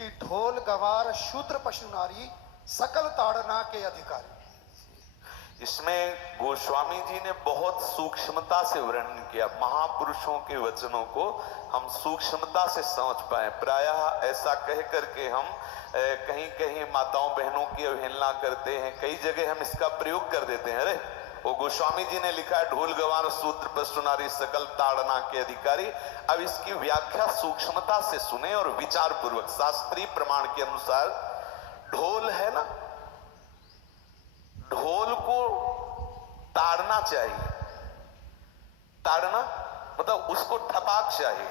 कि ढोल गवार शूद्र पशु नारी सकल ताड़ना के अधिकारी। इसमें गोस्वामी जी ने बहुत सूक्ष्मता से वर्णन किया। महापुरुषों के वचनों को हम सूक्ष्मता से समझ पाए। प्रायः ऐसा कह करके हम कहीं कहीं माताओं बहनों की अवहेलना करते हैं, कई जगह हम इसका प्रयोग कर देते हैं। अरे वो गोस्वामी जी ने लिखा है ढोल गवार शूद्र पशु नारी सकल ताड़ना के अधिकारी। अब इसकी व्याख्या सूक्ष्मता से सुने और विचार पूर्वक। शास्त्रीय प्रमाण के अनुसार ढोल है ना, ढोल को ताड़ना चाहिए। ताड़ना मतलब उसको ठपाक चाहिए,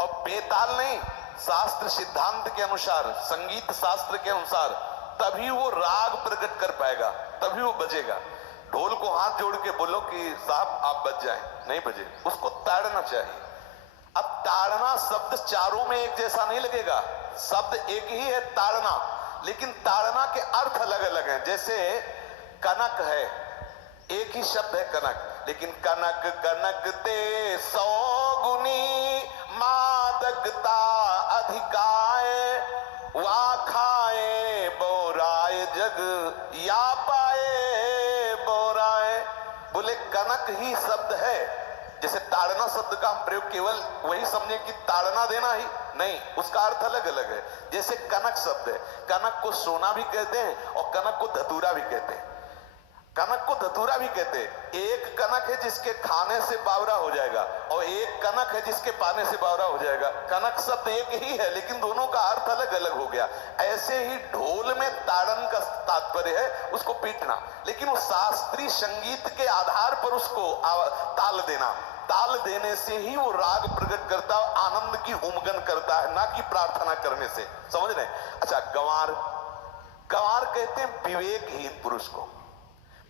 और बेताल नहीं। शास्त्र सिद्धांत के अनुसार, संगीत शास्त्र के अनुसार तभी वो राग प्रकट कर पाएगा, तभी वो बजेगा। ढोल को हाथ जोड़ के बोलो कि साहब आप बज जाएं, नहीं बजे, उसको ताड़ना चाहिए। अब ताड़ना शब्द चारों में एक जैसा नहीं लगेगा, शब्द एक ही है ताड़ना, लेकिन ताड़ना के अर्थ अलग अलग हैं। जैसे कनक है, एक ही शब्द है कनक, लेकिन कनक कनक ते 100 गुनी मादकता अधिकाय, वा खाए बोराए जग या पाए बोराए। बोले कनक ही शब्द है। जैसे ताड़ना शब्द का हम प्रयोग केवल वही समझे कि ताड़ना देना ही नहीं, उसका अर्थ अलग अलग है। जैसे कनक शब्द है, कनक को सोना भी कहते हैं और कनक को धतूरा भी कहते हैं। कनक को धतूरा भी कहते हैं। एक कनक है जिसके खाने से बावरा हो जाएगा, और एक कनक है जिसके पाने से बावरा हो जाएगा। कनक शब्द एक ही है, लेकिन दोनों का अर्थ अलग अलग हो गया। ऐसे ही ढोल में ताड़न का तात्पर्य है उसको पीटना, लेकिन वो शास्त्रीय संगीत के आधार पर उसको ताल देना। ताल देने से ही वो राग प्रकट करता है, आनंद की उमगन करता है, ना कि प्रार्थना करने से। समझ रहे? अच्छा, गंवार, गंवार कहते हैं विवेकहीन पुरुष को।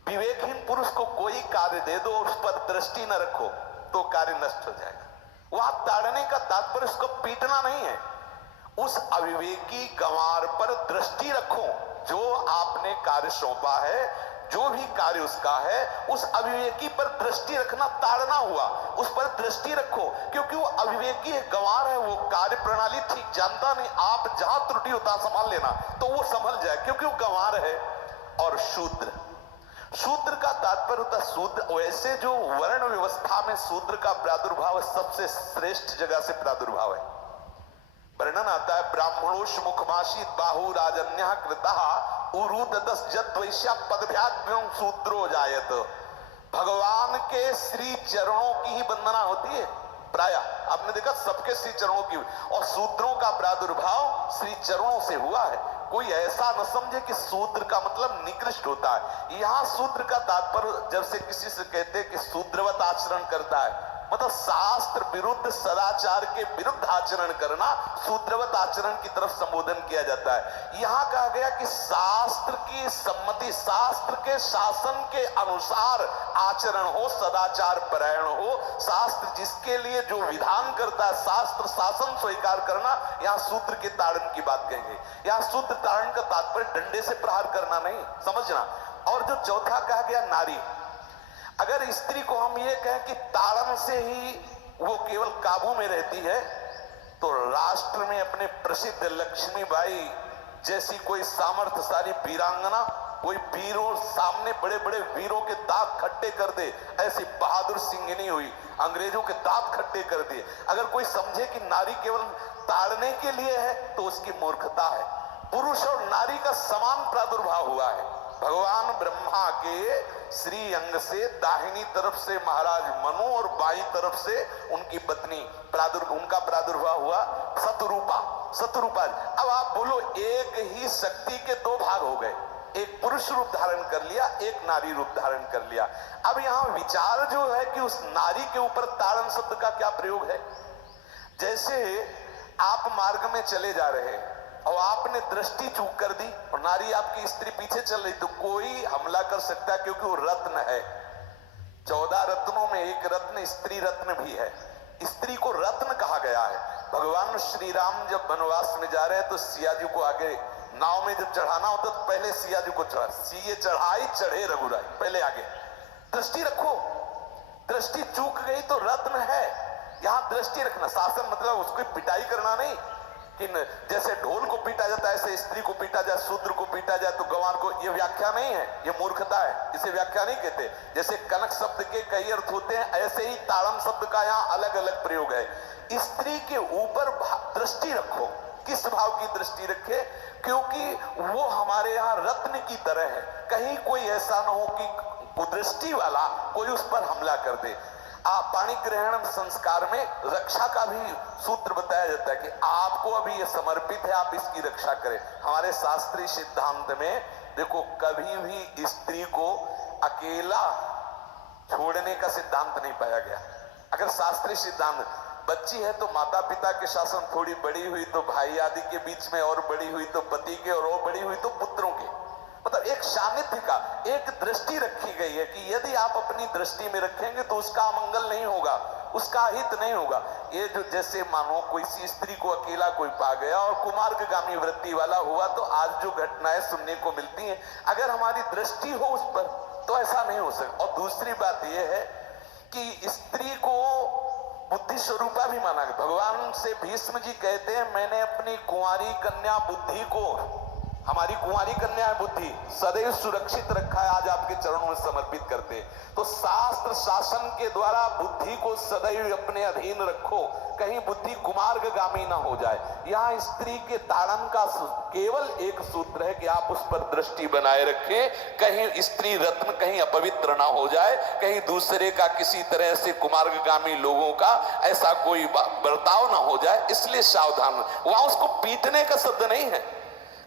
विवेकहीन पुरुष को कोई कार्य दे दो, उस पर दृष्टि न रखो तो कार्य नष्ट हो जाएगा। वहां ताड़ने का तात्पर्य उसको पीटना नहीं है, उस अविवेकी गंवार पर दृष्टि रखो। जो आपने कार्य सौंपा है, जो भी कार्य उसका है, उस अविवेकी पर दृष्टि रखना ताड़ना हुआ। उस पर दृष्टि रखो, क्योंकि वो अविवेकी है, गंवार है, वो कार्य प्रणाली ठीक जानता नहीं। आप जहां त्रुटि होता संभाल लेना तो वो संभल जाए, क्योंकि वो गंवार है। और शूद्र, शूद्र का तात्पर्य होता है शूद्र। वैसे जो वर्ण व्यवस्था में शूद्र का प्रादुर्भाव सबसे श्रेष्ठ जगह से प्रादुर्भाव है। वर्णन आता है ब्राह्मणोष मुखमाशी बाहु राजन्य कृतः उरुददस जत वैश्या पदभ्याग्रम शूद्रो जायत। भगवान के श्री चरणों की ही वंदना होती है प्राय। आपने देखा सबके श्री चरणों की, और शूद्रों का प्रादुर्भाव श्री चरणों से हुआ है। कोई ऐसा न समझे कि शूद्र का मतलब निकृष्ट होता है। यहां शूद्र का तात्पर्य जब से किसी से कहते हैं कि शूद्रवत आचरण करता है, मतलब शास्त्र विरुद्ध सदाचार के विरुद्ध आचरण करना शूद्रवत आचरण की तरफ संबोधन किया जाता है। यहां कहा गया कि शास्त्र की सम्मति, शास्त्र के शासन के अनुसार आचरण हो, सदाचार परायण हो। शास्त्र जिसके लिए जो विधान करता है, शास्त्र शासन स्वीकार करना, यहां शूद्र के ताड़न की बात कहेंगे। यहां शूद्र ताड़न का तात्पर्य डंडे से प्रहार करना नहीं, समझना। और जो चौथा कहा गया नारी, अगर स्त्री को हम ये कहें कि ताड़न से ही वो केवल काबू में रहती है, तो राष्ट्र में अपने प्रसिद्ध लक्ष्मीबाई जैसी कोई सामर्थ्यशाली वीरांगना, कोई वीरों सामने बड़े बड़े वीरों के दांत खट्टे कर दे, ऐसी बहादुर सिंहनी हुई, अंग्रेजों के दांत खट्टे कर दिए। अगर कोई समझे कि नारी केवल ताड़ने के लिए है तो उसकी मूर्खता है। पुरुष और नारी का समान प्रादुर्भाव हुआ है। भगवान ब्रह्मा के श्री अंग से दाहिनी तरफ से महाराज मनु और बाईं तरफ से उनकी पत्नी उनका प्रादुर्भाव हुआ शतरूपा। शतरूपा, अब आप बोलो एक ही शक्ति के दो भाग हो गए, एक पुरुष रूप धारण कर लिया, एक नारी रूप धारण कर लिया। अब यहां विचार जो है कि उस नारी के ऊपर ताड़न शब्द का क्या प्रयोग है। जैसे आप मार्ग में चले जा रहे हैं और आपने दृष्टि चूक कर दी और नारी आपकी स्त्री पीछे चल रही, तो कोई हमला कर सकता है, क्योंकि वो रत्न है। 14 रत्नों में एक रत्न स्त्री रत्न भी है। स्त्री को रत्न कहा गया है। भगवान श्री राम जब वनवास में जा रहे हैं तो सिया जी को आगे नाव में जब चढ़ाना होता तो पहले सिया जी को चढ़ा, सीए चढ़ाई चढ़े रघुराई, पहले आगे। दृष्टि रखो, दृष्टि चूक गई तो रत्न है। यहां दृष्टि रखना, शासन मतलब उसको पिटाई करना नहीं। कि जैसे ढोल को पीटा जाता है ऐसे स्त्री को पीटा जाए, शूद्र को पीटा जाए तो गंवार को, ये व्याख्या नहीं है, ये मूर्खता है, इसे व्याख्या नहीं कहते। जैसे कनक शब्द के कई अर्थ होते हैं, ऐसे ही ताड़न शब्द का यहाँ अलग अलग प्रयोग है। स्त्री के ऊपर दृष्टि रखो, किस भाव की दृष्टि रखे? क्योंकि वो हमारे यहाँ रत्न की तरह है, कहीं कोई ऐसा ना हो कि कुदृष्टि वाला कोई उस पर हमला कर दे। पाणी ग्रहण संस्कार में रक्षा का भी सूत्र बताया जाता है कि आपको अभी ये समर्पित है, आप इसकी रक्षा करें। हमारे शास्त्रीय सिद्धांत में देखो, कभी भी स्त्री को अकेला छोड़ने का सिद्धांत नहीं पाया गया। अगर शास्त्रीय सिद्धांत, बच्ची है तो माता पिता के शासन, थोड़ी बड़ी हुई तो भाई आदि के बीच में, और बड़ी हुई तो पति के, और बड़ी हुई तो पुत्रों के, मतलब एक सानिध्य का एक दृष्टि रखी गई है कि यदि आप अपनी दृष्टि में रखेंगे तो उसका अमंगल नहीं होगा, उसका हित नहीं होगा। ये जो जैसे मानो कोई सी स्त्री को अकेला कोई पा गया और कुमार्गगामी वृत्ति वाला हुआ, तो आज जो घटनाएं सुनने को मिलती हैं, अगर हमारी दृष्टि हो उस पर तो ऐसा नहीं हो सकता। और दूसरी बात यह है कि स्त्री को बुद्धि स्वरूपा भी माना गया। भगवान से भीष्म जी कहते हैं, मैंने अपनी कुंवारी कन्या बुद्धि को, हमारी कुंवारी कन्या है बुद्धि, सदैव सुरक्षित रखा है, आज आपके चरणों में समर्पित करते। तो शास्त्र शासन के द्वारा बुद्धि को सदैव अपने अधीन रखो, कहीं बुद्धि कुमार्गगामी ना हो जाए। यहाँ स्त्री के ताड़न का केवल एक सूत्र है कि आप उस पर दृष्टि बनाए रखें, कहीं स्त्री रत्न कहीं अपवित्र ना हो जाए, कहीं दूसरे का किसी तरह से कुमार्गगामी लोगों का ऐसा कोई बर्ताव ना हो जाए, इसलिए सावधान। वहां उसको पीटने का शब्द नहीं है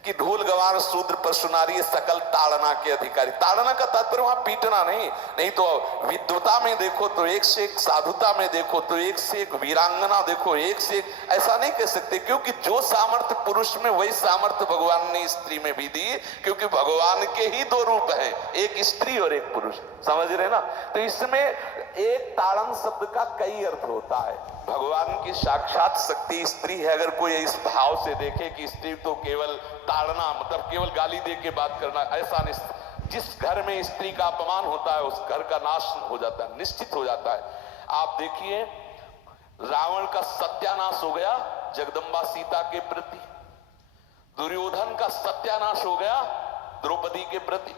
कि ढोल गवार शूद्र पशु नारी सकल ताड़ना के अधिकारी। ताड़ना का तात्पर्य वहां पीटना नहीं तो विद्वता में देखो तो एक से एक, साधुता में देखो तो एक से एक, वीरांगना देखो एक से एक, ऐसा नहीं कह सकते। क्योंकि जो सामर्थ्य पुरुष में वही सामर्थ्य भगवान ने स्त्री में भी दी, क्योंकि भगवान के ही दो रूप हैं, एक स्त्री और एक पुरुष, समझ रहे ना। तो इसमें एक ताड़न शब्द का कई अर्थ होता है। भगवान की साक्षात शक्ति स्त्री है। अगर कोई इस भाव से देखे कि स्त्री तो केवल ताड़ना, मतलब केवल गाली दे के बात करना, ऐसा नहीं। जिस घर में स्त्री का अपमान होता है उस घर का नाश हो जाता है, निश्चित हो जाता है। आप देखिए, रावण का सत्यानाश हो गया जगदम्बा सीता के प्रति, दुर्योधन का सत्यानाश हो गया द्रौपदी के प्रति।